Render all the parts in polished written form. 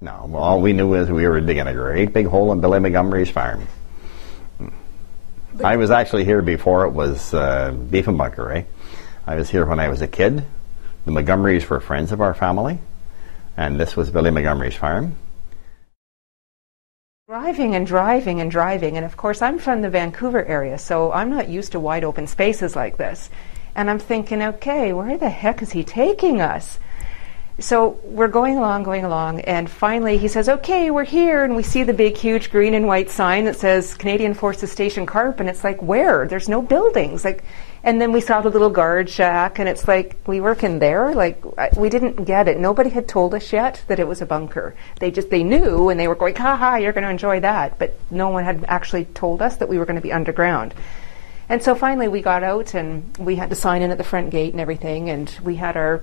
No, all we knew is we were digging a great big hole in Billy Montgomery's farm. I was actually here before it was Diefenbunker, eh? I was here when I was a kid. The Montgomerys were friends of our family, and this was Billy Montgomery's farm. Driving and driving and driving, and of course I'm from the Vancouver area, so I'm not used to wide open spaces like this. And I'm thinking, okay, where the heck is he taking us? So we're going along, and finally he says, okay, we're here, and we see the big, huge green and white sign that says Canadian Forces Station Carp, and it's like, where? There's no buildings. Like, and then we saw the little guard shack, and it's like, we work in there? Like, we didn't get it. Nobody had told us yet that it was a bunker. They knew, and they were going, ha, you're going to enjoy that. But no one had actually told us that we were going to be underground. And so finally we got out, and we had to sign in at the front gate and everything, and we had our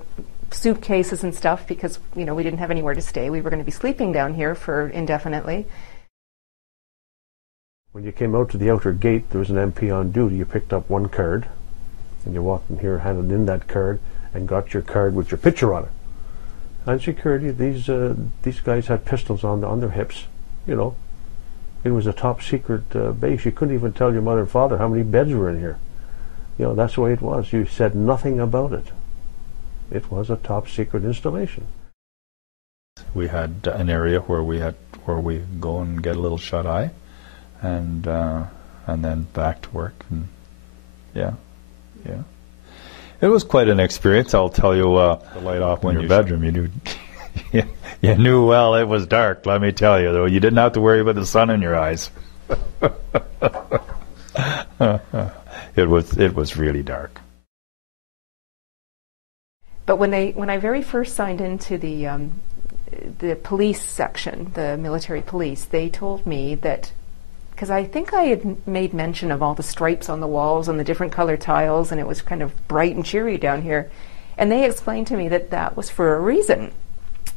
suitcases and stuff because, you know, we didn't have anywhere to stay. We were going to be sleeping down here for indefinitely. When you came out to the outer gate, there was an MP on duty. You picked up one card, and you walked in here, handed in that card, and got your card with your picture on it. And security, these guys had pistols on their hips, you know. It was a top secret base. You couldn't even tell your mother and father how many beds were in here. You know, that's the way it was. You said nothing about it. It was a top secret installation. We had an area where we go and get a little shut eye, and then back to work. And yeah. It was quite an experience. I'll tell you. The light off in your bedroom, you knew. You knew well it was dark. Let me tell you, though, you didn't have to worry about the sun in your eyes. It was really dark. But when I very first signed into the police section, the military police, they told me that, because I think I had made mention of all the stripes on the walls and the different color tiles, and it was kind of bright and cheery down here, and they explained to me that that was for a reason.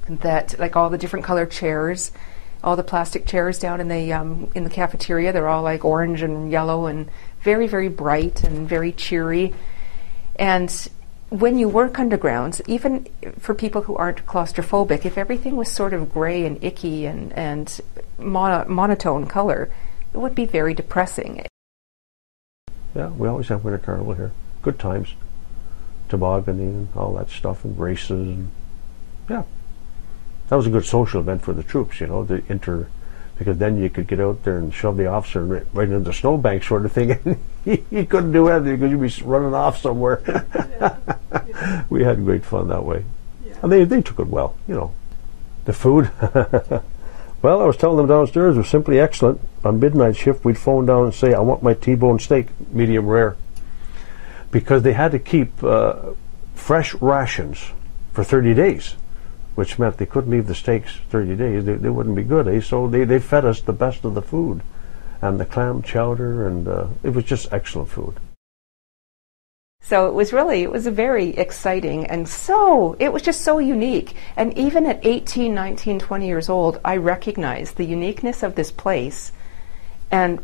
That, like, all the different color chairs, all the plastic chairs down in the cafeteria, they're all like orange and yellow and very, very bright and very cheery. And when you work underground, even for people who aren't claustrophobic, if everything was sort of gray and icky and monotone color, it would be very depressing. Yeah, we always have winter carnival here. Good times. Tobogganing, all that stuff, and races. And yeah. That was a good social event for the troops, you know, because then you could get out there and shove the officer right into the snowbank sort of thing, and you couldn't do anything because you'd be running off somewhere. Yeah. We had great fun that way. Yeah. And they took it well, you know. The food, well, I was telling them downstairs, it was simply excellent. On midnight shift, we'd phone down and say, I want my T-bone steak, medium rare. Because they had to keep fresh rations for 30 days. Which meant they couldn't leave the steaks 30 days. They wouldn't be good, eh? So they fed us the best of the food. And the clam chowder, and it was just excellent food. So it was a very exciting, and it was just so unique. And even at 18, 19, 20 years old, I recognized the uniqueness of this place, and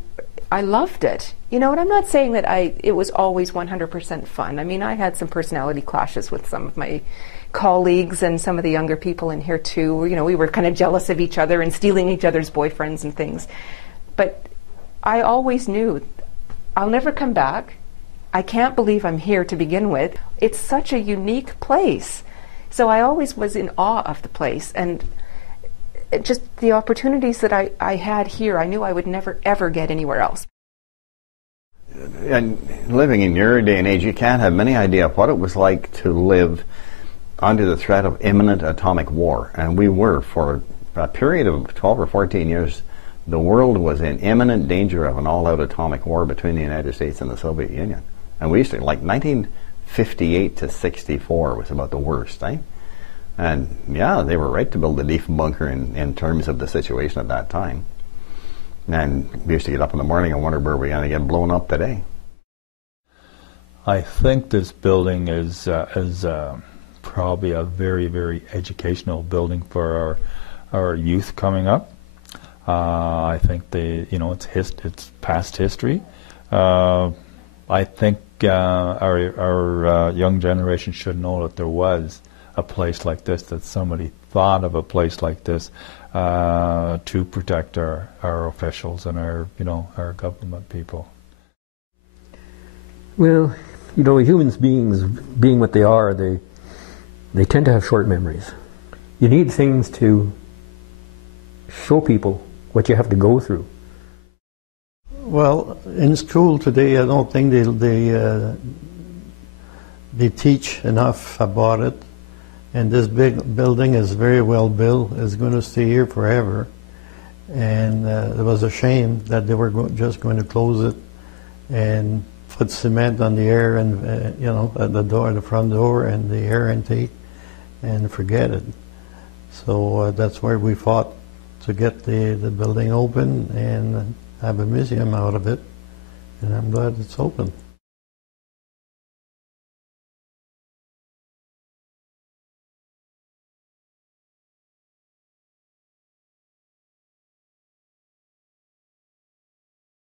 I loved it. You know, and I'm not saying that it was always 100% fun. I mean, I had some personality clashes with some of my colleagues and some of the younger people in here too. You know, we were kind of jealous of each other and stealing each other's boyfriends and things. But I always knew I'll never come back. I can't believe I'm here to begin with. It's such a unique place. So I always was in awe of the place, and just the opportunities that I had here, I knew I would never ever get anywhere else. And living in your day and age, you can't have any idea what it was like to live under the threat of imminent atomic war. And we were, for a period of 12 or 14 years, the world was in imminent danger of an all-out atomic war between the United States and the Soviet Union. And we used to, like 1958 to 64 was about the worst, eh? And yeah, they were right to build the Diefenbunker in terms of the situation at that time. And we used to get up in the morning and wonder where we're going to get blown up today. I think this building is probably a very, very educational building for our youth coming up. I think it's past history. I think our young generation should know that there was a place like this, that somebody thought of a place like this to protect our officials and our government people. Well, humans being what they are, they tend to have short memories. You need things to show people what you have to go through. Well, in school today, I don't think they teach enough about it. And this big building is very well built. It's going to stay here forever. And it was a shame that they were just going to close it and put cement on the air and at the door, the front door, and the air intake, and forget it. So that's why we fought to get the building open and have a museum out of it. And I'm glad it's open.